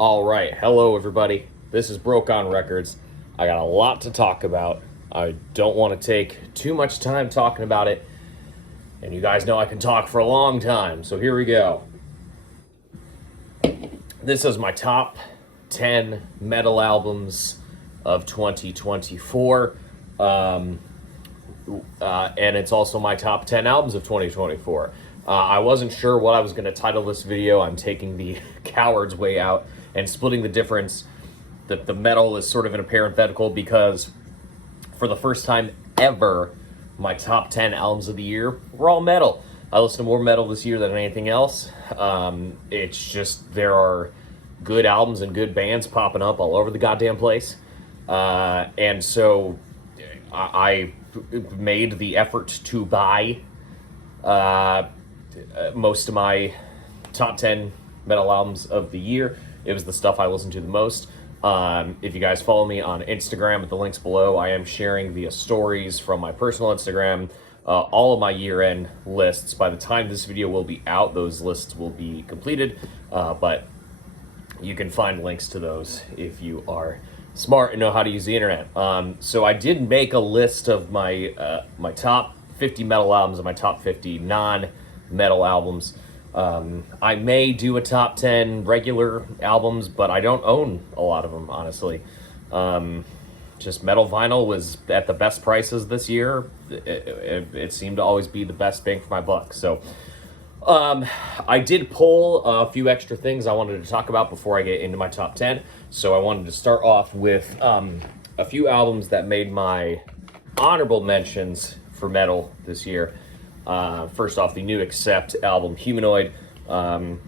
All right, hello everybody. This is Broke on Records. I got a lot to talk about. I don't want to take too much time talking about it, and you guys know I can talk for a long time, so here we go. This is my top 10 metal albums of 2024, and it's also my top 10 albums of 2024. I wasn't sure what I was going to title this video. I'm taking the coward's way out and splitting the difference. That the metal is sort of in a parenthetical because for the first time ever, my top 10 albums of the year were all metal. I listened to more metal this year than anything else. It's just, there are good albums and good bands popping up all over the goddamn place. And so I made the effort to buy most of my top 10 metal albums of the year. It was the stuff I listened to the most. If you guys follow me on Instagram at the links below, I am sharing via stories from my personal Instagram all of my year-end lists. By the time this video will be out, those lists will be completed, but you can find links to those if you are smart and know how to use the internet. So I did make a list of my my top 50 metal albums and my top 50 non-metal albums. I may do a top 10 regular albums, but I don't own a lot of them, honestly. Just metal vinyl was at the best prices this year. It seemed to always be the best bang for my buck. So I did pull a few extra things I wanted to talk about before I get into my top 10. So I wanted to start off with a few albums that made my honorable mentions for metal this year. First off, the new Accept album, Humanoid.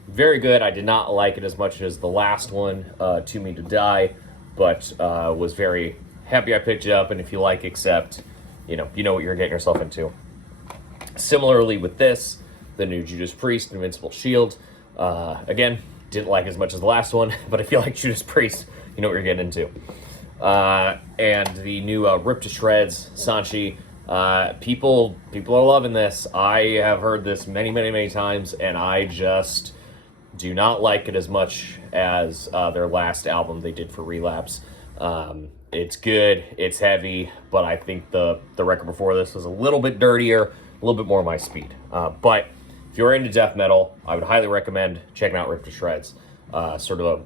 Very good. I did not like it as much as the last one, To Me to Die, but was very happy I picked it up. And if you like Accept, you know what you're getting yourself into. Similarly with this, the new Judas Priest, Invincible Shield. Again, didn't like as much as the last one, but if you like Judas Priest, you know what you're getting into. And the new Rip to Shreds, Sanchi. People are loving this. I have heard this many times, and I just do not like it as much as their last album they did for Relapse. It's good, it's heavy, but I think the record before this was a little bit dirtier, a little bit more my speed. But if you're into death metal, I would highly recommend checking out Rip to Shreds. Sort of a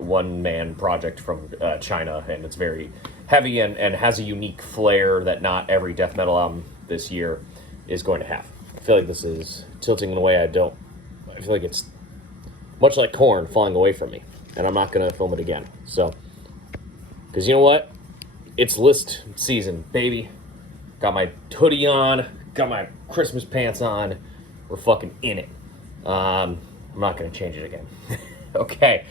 one-man project from China, and it's very heavy and has a unique flair that not every death metal album this year is going to have. I feel like this is tilting in a way I feel like it's much like Korn falling away from me, and I'm not going to film it again. So, because you know what? It's list season, baby. Got my hoodie on, got my Christmas pants on. We're fucking in it. I'm not going to change it again. Okay.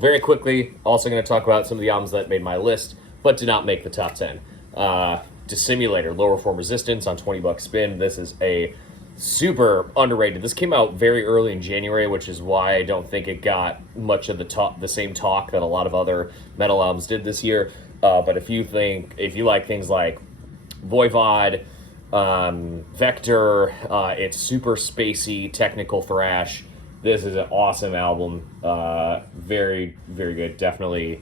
Very quickly, also going to talk about some of the albums that made my list, but did not make the top 10. Dissimulator, Lower Form Resistance on 20 Bucks Spin. This is a super underrated. This came out very early in January, which is why I don't think it got much of the same talk that a lot of other metal albums did this year. But if you like things like Voivod, Vector, it's super spacey, technical thrash. This is an awesome album. Very good. Definitely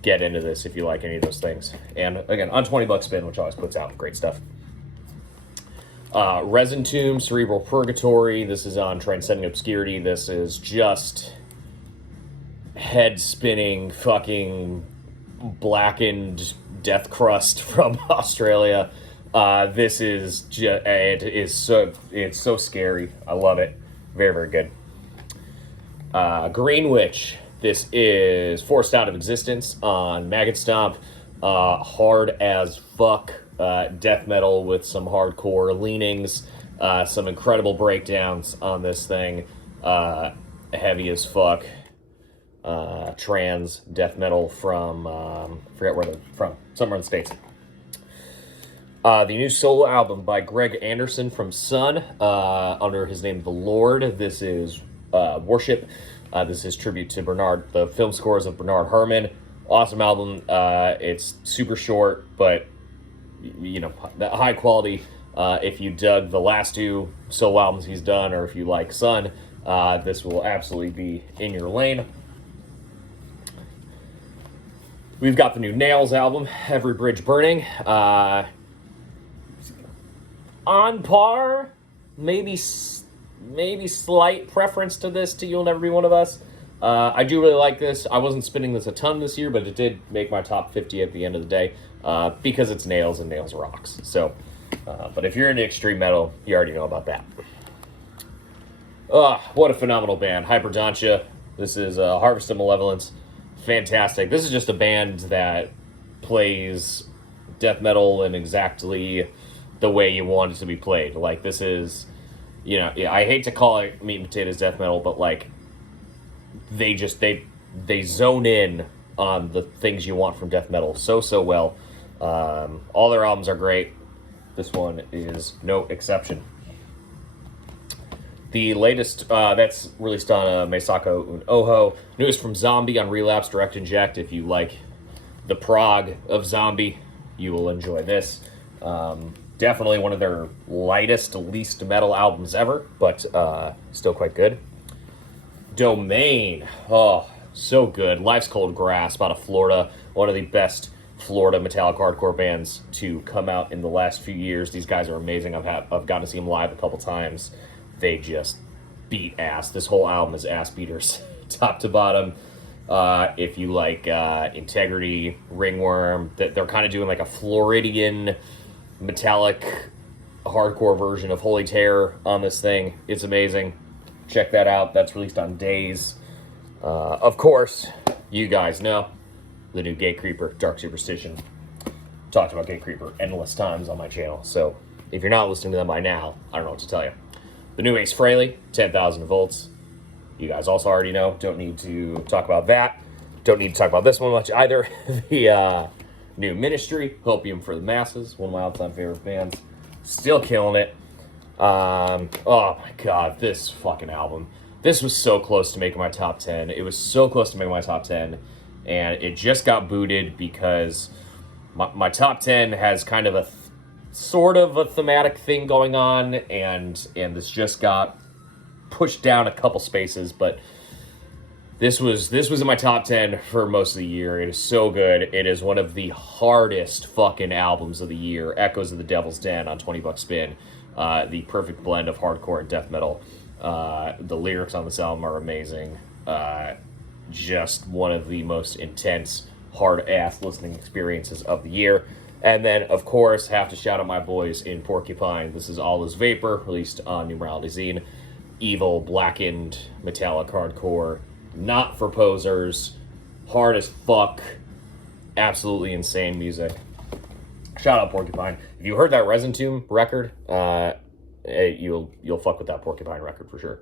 get into this if you like any of those things. And again, on 20 Bucks Spin, which always puts out great stuff. Resin Tomb, Cerebral Purgatory. This is on Transcending Obscurity. This is just head-spinning, fucking blackened death crust from Australia. This is it's so scary. I love it. Very good. Green Witch. This is Forced Out of Existence on Maggot Stomp. Hard as fuck death metal with some hardcore leanings. Some incredible breakdowns on this thing. Heavy as fuck. Trans death metal from forget where they're from. Somewhere in the States. The new solo album by Greg Anderson from Sun, under his name The Lord. This is Worship. This is tribute to the film scores of Bernard Herrmann. Awesome album. It's super short, but high quality. If you dug the last two solo albums he's done, or if you like Sun, this will absolutely be in your lane. We've got the new Nails album, Every Bridge Burning. On par, maybe slight preference to this to You'll Never Be One of Us. I do really like this. I wasn't spinning this a ton this year, but it did make my top 50 at the end of the day because it's Nails and Nails rocks. So, but if you're into extreme metal, you already know about that. What a phenomenal band, Hyperdontia. This is Harvest of Malevolence. Fantastic. This is just a band that plays death metal in exactly the way you want it to be played. Like, this is, you know, I hate to call it meat and potatoes death metal, but like, they zone in on the things you want from death metal so well. All their albums are great. This one is no exception. The latest that's released on Meisako Un Oho. Newest from Zombie on Relapse Direct Inject. If you like the prog of Zombie, you will enjoy this. Definitely one of their lightest, least metal albums ever, but still quite good. Domain. Oh, so good. Life's Cold Grasp out of Florida. One of the best Florida metallic hardcore bands to come out in the last few years. These guys are amazing. I've gotten to see them live a couple times. They just beat ass. This whole album is ass beaters, top to bottom. If you like Integrity, Ringworm, they're kind of doing like a Floridian metallic hardcore version of Holy Terror on this thing. It's amazing. Check that out. That's released on Days. Of course, you guys know the new Gate Creeper, Dark Superstition. Talked about Gate Creeper endless times on my channel, so if you're not listening to them by now, I don't know what to tell you. The new Ace Frehley, 10,000 volts. You guys also already know. Don't need to talk about that. Don't need to talk about this one much either. The new Ministry, Hopium for the Masses, one of my all-time favorite bands. Still killing it. Oh my god, this fucking album. This was so close to making my top 10. It was so close to making my top 10. And it just got booted because my top 10 has kind of a sort of a thematic thing going on, and this just got pushed down a couple spaces, but this was in my top 10 for most of the year. It is so good. It is one of the hardest fucking albums of the year. Echoes of the Devil's Den on 20 Buck Spin. The perfect blend of hardcore and death metal. The lyrics on this album are amazing. Just one of the most intense, hard-ass listening experiences of the year. And then, of course, have to shout out my boys in Porcupine. This is All Is Vapor, released on Numerality Zine. Evil, blackened, metallic hardcore. Not for posers. Hard as fuck. Absolutely insane music. Shout out Porcupine. If you heard that Resin Tomb record, you'll fuck with that Porcupine record for sure.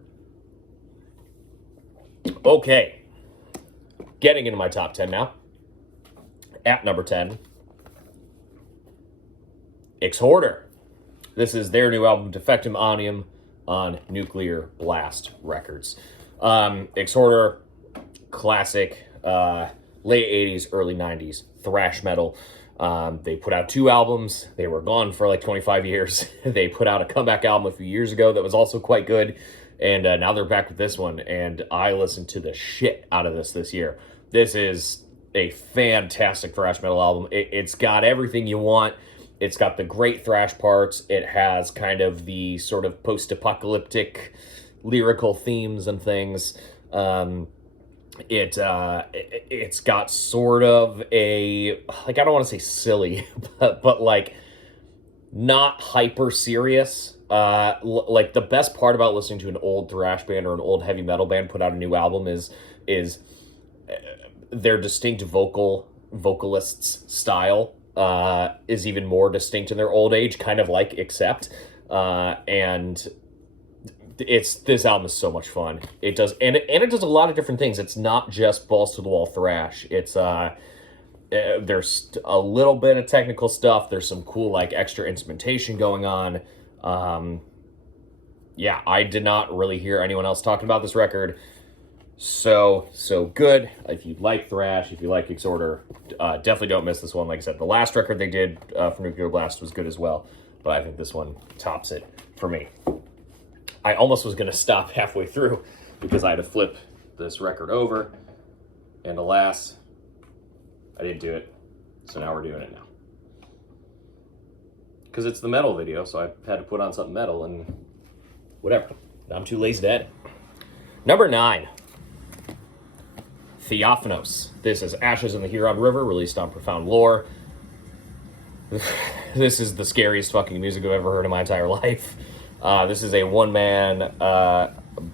Okay. Getting into my top 10 now. At number 10. Exhorder. This is their new album, Defectum Omnium, on Nuclear Blast Records. Exhorder, classic, late 80s, early 90s, thrash metal. They put out 2 albums. They were gone for like 25 years. They put out a comeback album a few years ago that was also quite good. And now they're back with this one. And I listened to the shit out of this year. This is a fantastic thrash metal album. It's got everything you want. It's got the great thrash parts. It has kind of the sort of post-apocalyptic lyrical themes and things. It's got sort of a, like, I don't want to say silly, but like not hyper serious. Like the best part about listening to an old thrash band or an old heavy metal band put out a new album is their distinct vocalists' style. Is even more distinct in their old age, kind of like Accept, and this album is so much fun. It does, and it does a lot of different things. It's not just balls to the wall thrash. It's there's a little bit of technical stuff. There's some cool like extra instrumentation going on. Yeah, I did not really hear anyone else talking about this record. So good. If you like thrash, if you like Exhorder, definitely don't miss this one. Like I said, the last record they did for Nuclear Blast was good as well, but I think this one tops it for me. I almost was going to stop halfway through because I had to flip this record over, and alas, I didn't do it, so now we're doing it now. Because it's the metal video, so I had to put on something metal and whatever. I'm too lazy to edit. Number 9. Theophanos. This is Ashes in the Huron River, released on Profound Lore. This is the scariest fucking music I've ever heard in my entire life. This is a one-man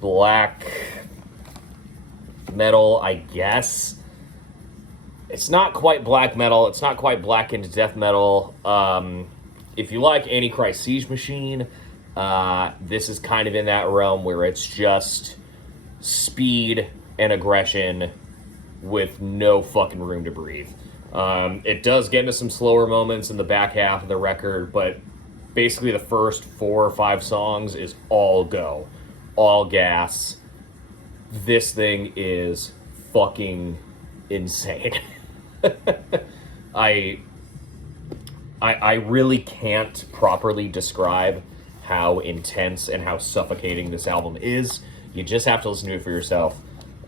black metal, I guess. It's not quite black metal. It's not quite black into death metal. If you like Antichrist Siege Machine, this is kind of in that realm where it's just speed and aggression with no fucking room to breathe. It does get into some slower moments in the back half of the record, but basically the first 4 or 5 songs is all go, all gas. This thing is fucking insane. I really can't properly describe how intense and how suffocating this album is. You just have to listen to it for yourself.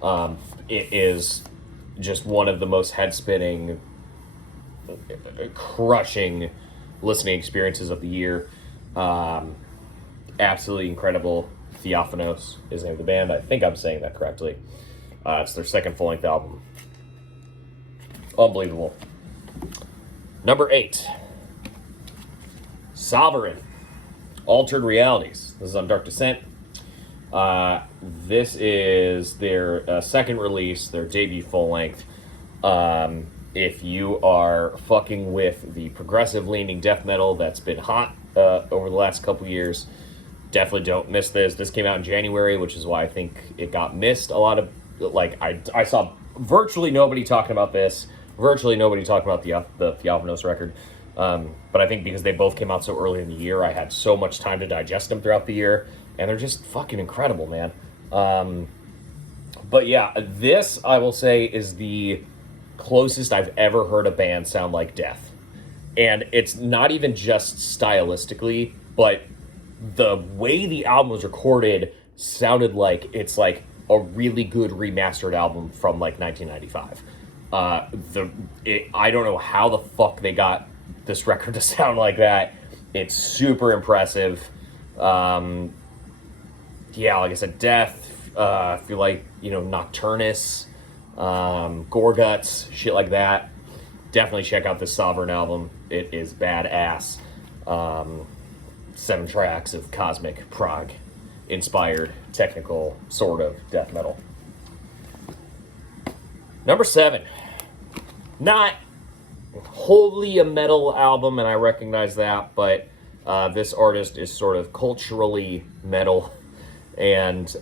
It is just one of the most head-spinning, crushing listening experiences of the year. Absolutely incredible. Theophanos is the name of the band. I think I'm saying that correctly. It's their second full-length album. Unbelievable. Number 8. Sovereign. Altered Realities. This is on Dark Descent. This is their second release, their debut full-length. If you are fucking with the progressive-leaning death metal that's been hot over the last couple years, definitely don't miss this. This came out in January, which is why I think it got missed. A lot of, like, I saw virtually nobody talking about this, virtually nobody talking about the Theophanos record. But I think because they both came out so early in the year, I had so much time to digest them throughout the year, and they're just fucking incredible, man. But yeah, this, I will say, is the closest I've ever heard a band sound like Death. And it's not even just stylistically, but the way the album was recorded sounded like it's like a really good remastered album from like 1995. I don't know how the fuck they got this record to sound like that. It's super impressive. Yeah, like I said, Death. If you like, Nocturnus, Gorguts, shit like that, definitely check out this Sovereign album. It is badass. 7 tracks of cosmic prog inspired technical sort of death metal. Number 7. Not wholly a metal album, and I recognize that, but this artist is sort of culturally metal, and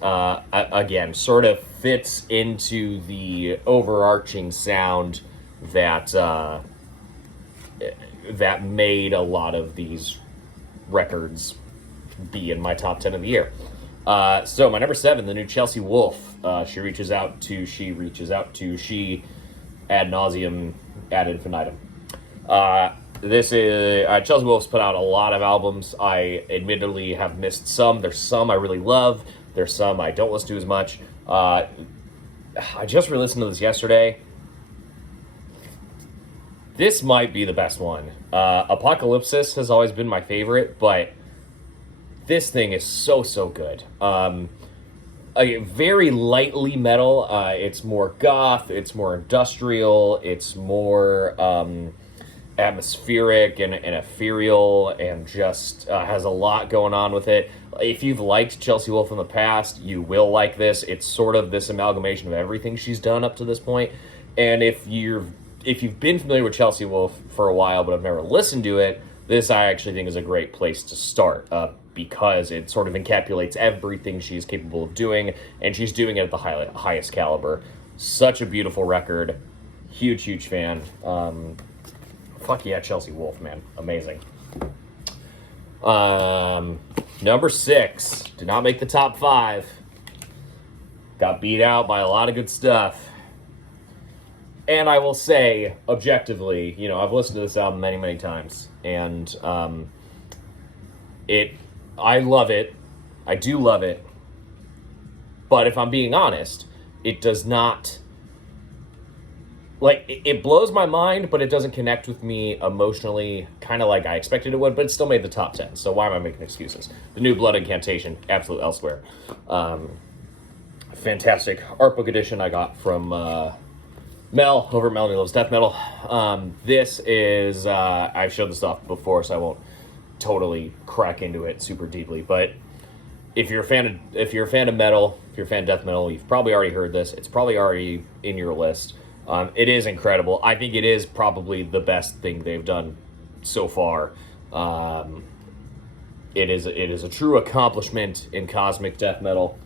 again, sort of fits into the overarching sound that that made a lot of these records be in my top 10 of the year. So my number 7, the new Chelsea Wolfe. She reaches out to she ad nauseum, ad infinitum. This is Chelsea Wolfe's put out a lot of albums. I admittedly have missed some. There's some I really love. There's some I don't listen to as much. I just re-listened to this yesterday. This might be the best one. Apocalypsis has always been my favorite, but this thing is so good. Very lightly metal. It's more goth. It's more industrial. It's more atmospheric and ethereal, and just has a lot going on with it. If you've liked Chelsea Wolfe in the past, you will like this. It's sort of this amalgamation of everything she's done up to this point. And if you've been familiar with Chelsea Wolfe for a while but have never listened to it, this I actually think is a great place to start, because it sort of encapsulates everything she's capable of doing, and she's doing it at the highest caliber. Such a beautiful record. Huge fan. Fuck yeah, Chelsea Wolfe, man. Amazing. Number 6. Did not make the top 5. Got beat out by a lot of good stuff. And I will say, objectively, I've listened to this album many times, and I love it. I do love it. But if I'm being honest, it does not like, it blows my mind, but it doesn't connect with me emotionally, kind of like I expected it would, but it still made the top 10. So why am I making excuses? The new Blood Incantation, absolute elsewhere. Fantastic art book edition I got from Mel over at Melanie Loves Death Metal. This is, I've showed this off before, so I won't totally crack into it super deeply, but if you're a fan of metal, if you're a fan of death metal, you've probably already heard this. It's probably already in your list. It is incredible. I think it is probably the best thing they've done so far. It is a true accomplishment in cosmic death metal.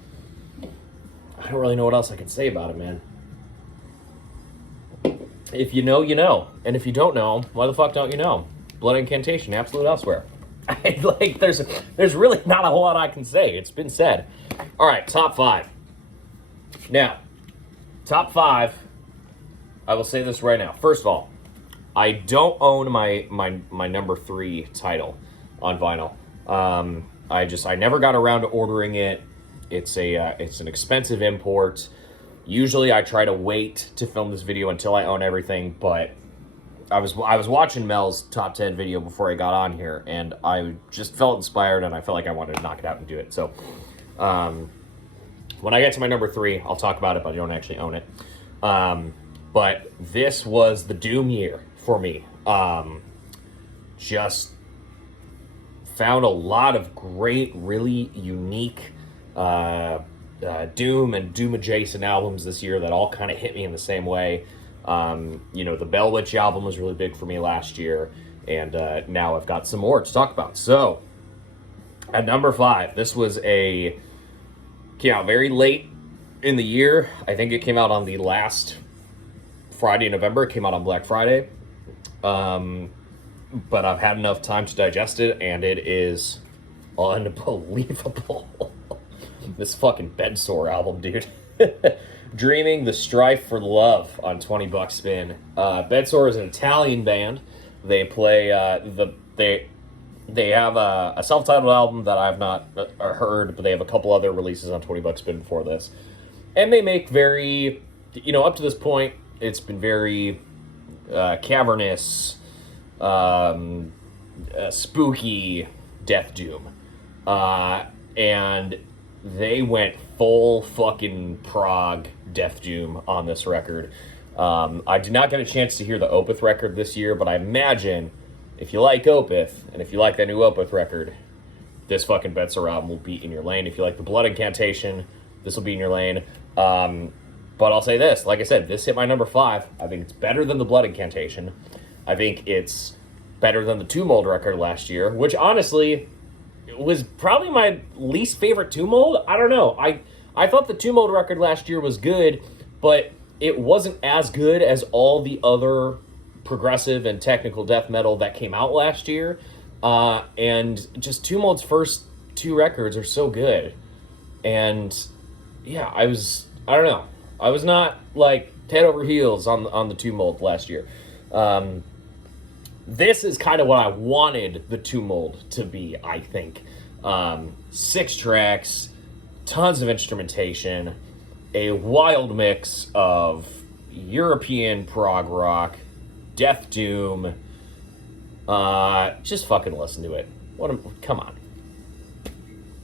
I don't really know what else I can say about it, man. If you know, you know. And if you don't know, why the fuck don't you know? Blood Incantation, absolute elsewhere. Like, there's really not a whole lot I can say. It's been said. All right, top 5. Now, top 5, I will say this right now. First of all, I don't own my number 3 title on vinyl. I never got around to ordering it. It's an expensive import. Usually I try to wait to film this video until I own everything, but I was watching Mel's top 10 video before I got on here, and I just felt inspired, and I felt like I wanted to knock it out and do it. So when I get to my number 3, I'll talk about it, but I don't actually own it. But this was the Doom year for me. Just found a lot of great, really unique Doom and Doom adjacent albums this year that all kind of hit me in the same way. The Bell Witch album was really big for me last year, and now I've got some more to talk about. So, at number 5, this came out very late in the year. I think it came out on the last Friday in November. It came out on Black Friday. But I've had enough time to digest it, and it is unbelievable. This fucking Bedsore album, dude. Dreaming the Strife for Love on 20 Buck Spin. Bedsore is an Italian band. They play they have a self-titled album that I've not heard, but they have a couple other releases on 20 Buck Spin before this. And they make very, up to this point, it's been very cavernous, spooky death doom. And they went full fucking prog death doom on this record. I did not get a chance to hear the Opeth record this year, but I imagine if you like Opeth, and if you like that new Opeth record, this fucking Bedsore album will be in your lane. If you like the Blood Incantation, this will be in your lane. But I'll say this, like I said, this hit my number 5. I think it's better than the Blood Incantation. I think it's better than the Tomb Mold record last year, which honestly was probably my least favorite Tomb Mold. I don't know. I thought the Tomb Mold record last year was good, but it wasn't as good as all the other progressive and technical death metal that came out last year. And just Tomb Mold's first 2 records are so good. And yeah, I don't know. I was not like head over heels on the Tomb Mold last year. This is kind of what I wanted the Tomb Mold to be, I think. 6 tracks, tons of instrumentation, a wild mix of European prog rock, death doom. Just fucking listen to it. Come on.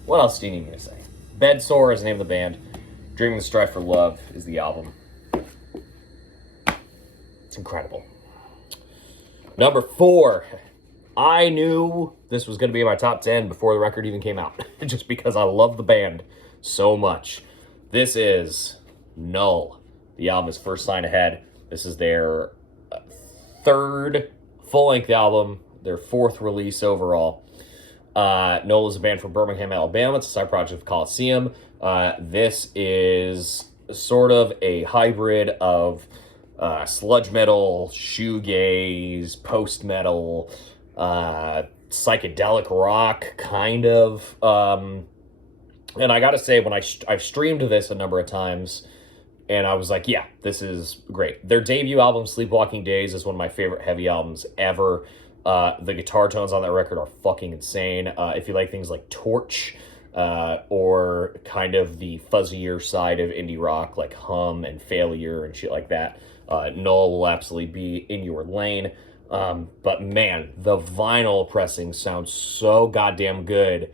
What else do you need me to say? Bedsore is the name of the band. Dreaming the Strife for Love is the album. It's incredible. Number 4. I knew this was going to be in my top 10 before the record even came out. Just because I love the band so much. This is Null. The album is First Sign Ahead. This is their 3rd full-length album. Their 4th release overall. Null is a band from Birmingham, Alabama. It's a side project of Coliseum. This is sort of a hybrid of sludge metal, shoegaze, post-metal, psychedelic rock, kind of. And I gotta say, when I've streamed this a number of times, and I was like, yeah, this is great. Their debut album, Sleepwalking Days, is one of my favorite heavy albums ever. The guitar tones on that record are fucking insane. If you like things like Torch, or kind of the fuzzier side of indie rock, like Hum and Failure and shit like that, Null will absolutely be in your lane. But man, the vinyl pressing sounds so goddamn good.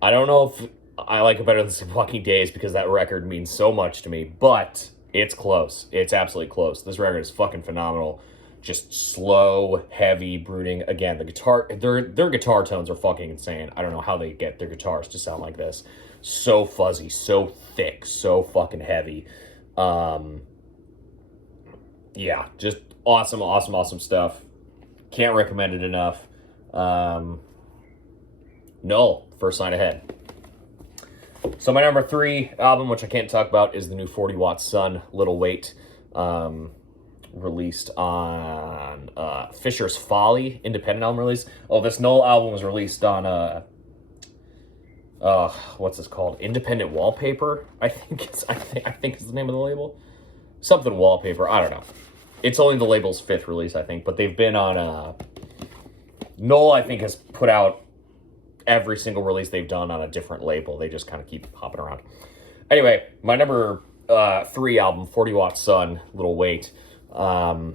I don't know if I like it better than Sleepwalking Days because that record means so much to me, but it's close. It's absolutely close. This record is fucking phenomenal. Just slow, heavy, brooding. Again, the guitar, their guitar tones are fucking insane. I don't know how they get their guitars to sound like this. So fuzzy, so thick, so fucking heavy. Yeah, just awesome, awesome, awesome stuff. Can't recommend it enough. Null, First Sign Ahead. So my number 3 album, which I can't talk about, is the new 40 Watt Sun, Little Wait. Released on Fisher's Folly, independent album release. Oh, this Null album was released on what's this called? Independent Wallpaper, I think is the name of the label. Something Wallpaper, I don't know. It's only the label's 5th release, I think, but they've been on Null, I think, has put out every single release they've done on a different label. They just kind of keep hopping around. Anyway, my number 3 album, 40 Watt Sun, Little Wait. I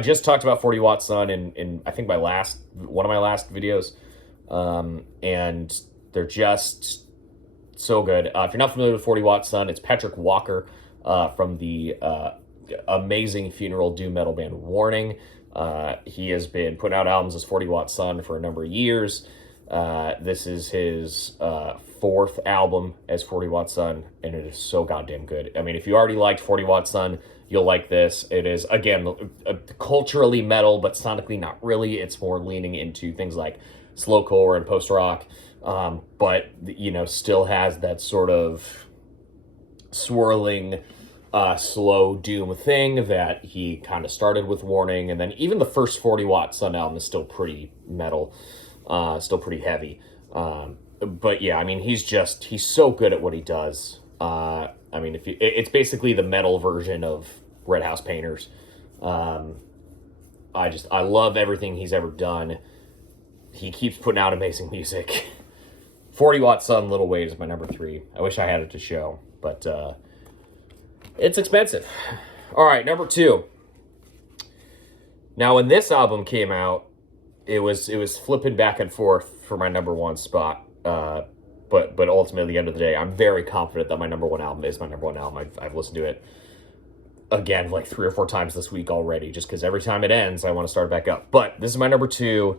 just talked about 40 Watt Sun in I think one of my last videos, and they're just so good. If you're not familiar with 40 Watt Sun, it's Patrick Walker from the amazing funeral doom metal band Warning. He has been putting out albums as 40 Watt Sun for a number of years. This is his 4th album as 40 Watt Sun, and it is so goddamn good. I mean, if you already liked 40 Watt Sun, you'll like this. It is, again, culturally metal, but sonically not really. It's more leaning into things like slowcore and post-rock, but, you know, still has that sort of swirling, slow doom thing that he kind of started with Warning, and then even the first 40 Watt Sun album is still pretty metal, still pretty heavy. But yeah, I mean, he's so good at what he does. I mean, it's basically the metal version of Red House Painters. I love everything he's ever done. He keeps putting out amazing music. 40 Watt Sun, Little Wait is my number 3. I wish I had it to show, but it's expensive. All right, number 2. Now, when this album came out, it was flipping back and forth for my number 1 spot. But ultimately, at the end of the day, I'm very confident that my number 1 album is my number 1 album. I've listened to it, again, like 3 or 4 times this week already, just because every time it ends, I want to start back up. But this is my number 2.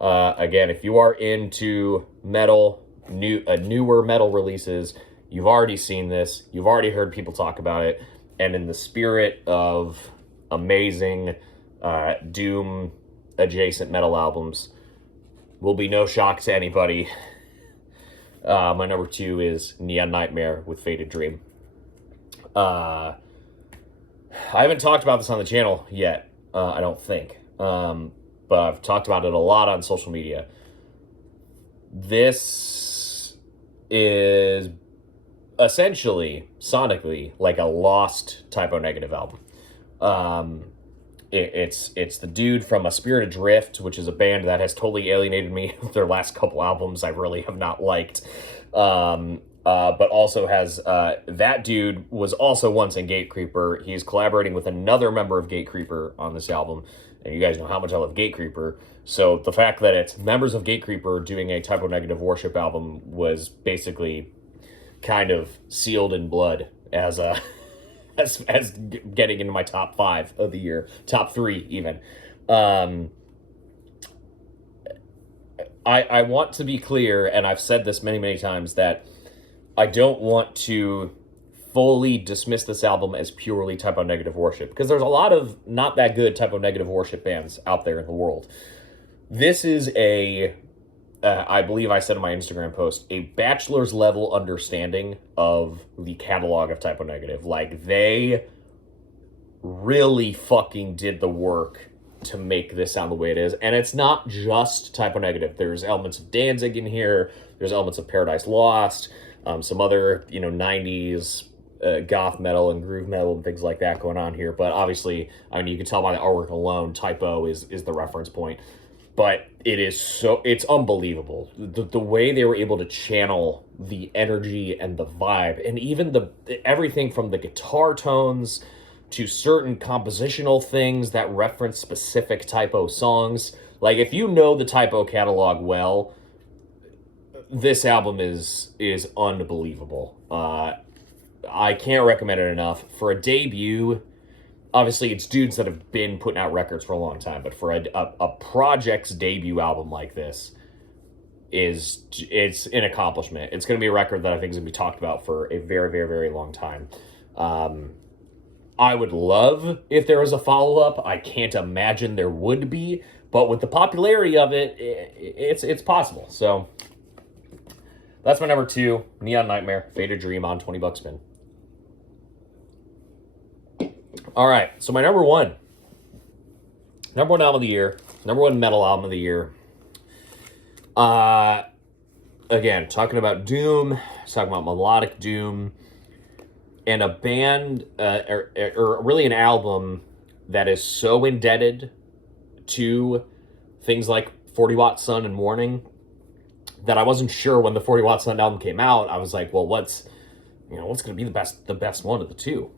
Again, if you are into metal, newer metal releases, you've already seen this. You've already heard people talk about it. And in the spirit of amazing doom-adjacent metal albums, will be no shock to anybody. My number 2 is Neon Nightmare with Faded Dream. I haven't talked about this on the channel yet, I don't think. But I've talked about it a lot on social media. This is essentially, sonically, like a lost Typo Negative album. It's the dude from A Spirit Adrift, which is a band that has totally alienated me with their last couple albums. I really have not liked. But also has, that dude was also once in Gatecreeper. He's collaborating with another member of Gatecreeper on this album. And you guys know how much I love Gatecreeper. So the fact that it's members of Gatecreeper doing a Typo Negative Worship album was basically kind of sealed in blood as a... As getting into my top 5 of the year, top 3 even. I want to be clear, and I've said this many, many times, that I don't want to fully dismiss this album as purely Typo Negative Worship, because there's a lot of not that good Typo Negative Worship bands out there in the world. This is I believe I said in my Instagram post, a bachelor's level understanding of the catalog of Typo Negative. Like, they really fucking did the work to make this sound the way it is. And it's not just Typo Negative. There's elements of Danzig in here. There's elements of Paradise Lost. Some other, 90s goth metal and groove metal and things like that going on here. But obviously, I mean, you can tell by the artwork alone, Typo is the reference point. but it's unbelievable. The way they were able to channel the energy and the vibe, and even everything from the guitar tones to certain compositional things that reference specific typo songs. Like, if you know the typo catalog well, this album is unbelievable. I can't recommend it enough. For a debut, obviously it's dudes that have been putting out records for a long time, but for a project's debut album like this, it's an accomplishment. It's going to be a record that I think is going to be talked about for a very, very, very long time. I would love if there was a follow-up. I can't imagine there would be, but with the popularity of it, it's possible. So that's my number 2, Neon Nightmare, Faded Dream on $20 spin. All right, so my number one album of the year, number 1 metal album of the year. Again, talking about doom, talking about melodic doom, and a band, or really an album that is so indebted to things like 40 Watt Sun and Warning that I wasn't sure when the 40 Watt Sun album came out. I was like, well, what's going to be the best one of the two?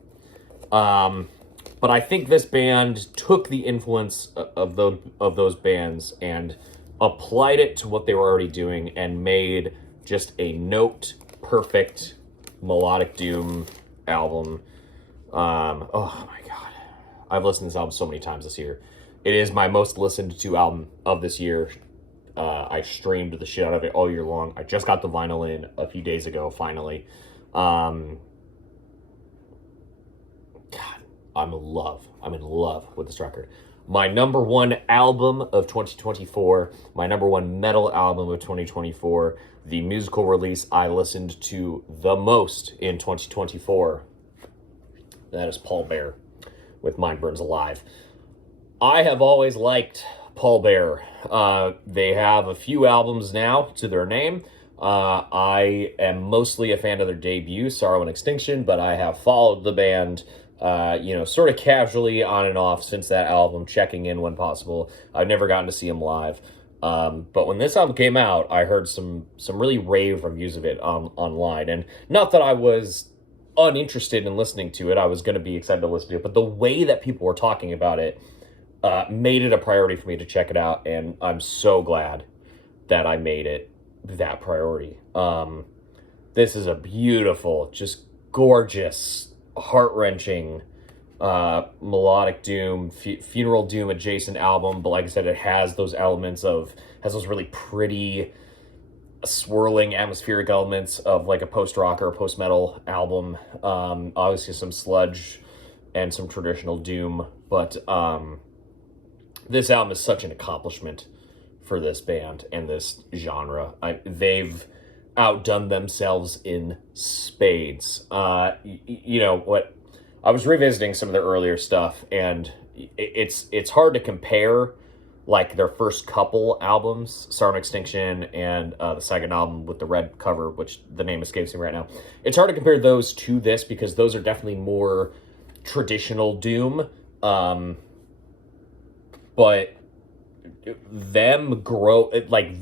But I think this band took the influence of those bands and applied it to what they were already doing and made just a note perfect melodic doom album. Oh my god, I've listened to this album so many times this year. It is my most listened to album of this year. I streamed the shit out of it all year long. I just got the vinyl in a few days ago, finally. God, I'm in love with this record. My number 1 album of 2024, my number 1 metal album of 2024, the musical release I listened to the most in 2024. That is Paul Bear with Mind Burns Alive. I have always liked Paul Bear. They have a few albums now to their name. I am mostly a fan of their debut, Sorrow and Extinction, but I have followed the band sort of casually on and off since that album, checking in when possible. I've never gotten to see him live. But when this album came out, I heard some really rave reviews of it online. And not that I was uninterested in listening to it. I was going to be excited to listen to it. But the way that people were talking about it made it a priority for me to check it out. And I'm so glad that I made it that priority. This is a beautiful, just gorgeous, heart-wrenching melodic doom, funeral doom adjacent album, but like I said, it has those really pretty swirling atmospheric elements of like a post-rock or a post-metal album. Obviously some sludge and some traditional doom, but this album is such an accomplishment for this band and this genre. They've outdone themselves in spades. What I was revisiting some of their earlier stuff, and it's hard to compare like their first couple albums, Sorrow and Extinction, and the second album with the red cover, which the name escapes me right now. It's hard to compare those to this because those are definitely more traditional doom, but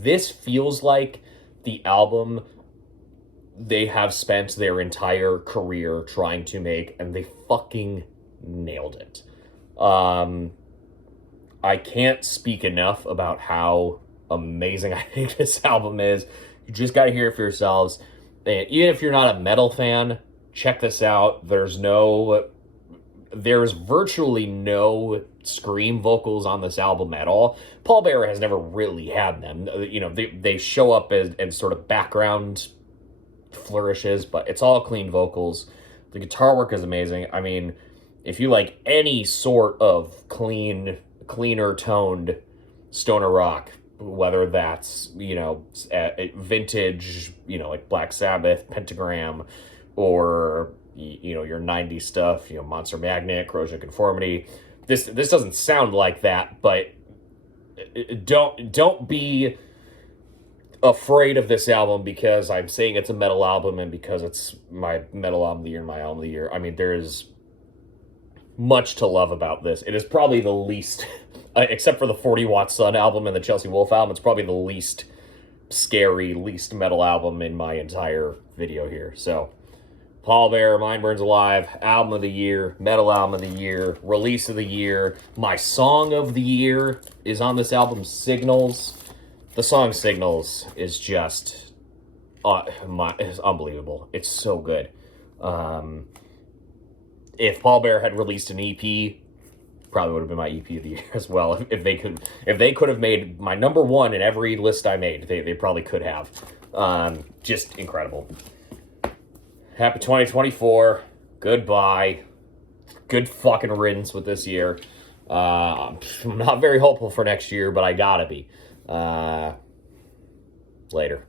this feels like the album they have spent their entire career trying to make, and they fucking nailed it. I can't speak enough about how amazing I think this album is. You just got to hear it for yourselves. And even if you're not a metal fan, check this out. There's virtually no scream vocals on this album at all. Paul Bear has never really had them. They show up as sort of background flourishes, but it's all clean vocals. The guitar work is amazing. I mean, if you like any sort of cleaner toned stoner rock, whether that's, vintage, like Black Sabbath, Pentagram, or, your 90s stuff, Monster Magnet, Corrosion Conformity. This doesn't sound like that, but don't be afraid of this album because I'm saying it's a metal album and because it's my metal album of the year and my album of the year. I mean, there is much to love about this. It is probably the least except for the 40 Watt Sun album and the Chelsea Wolf album, it's probably the least scary, least metal album in my entire video here. So, Paul Bearer, Mind Burns Alive, album of the year, metal album of the year, release of the year. My song of the year is on this album, Signals. The song Signals is just it's unbelievable. It's so good. If Paul Bearer had released an EP, probably would have been my EP of the year as well. If they could have made my number one in every list I made, they probably could have. Just incredible. Happy 2024. Goodbye. Good fucking riddance with this year. I'm not very hopeful for next year, but I gotta be. Later.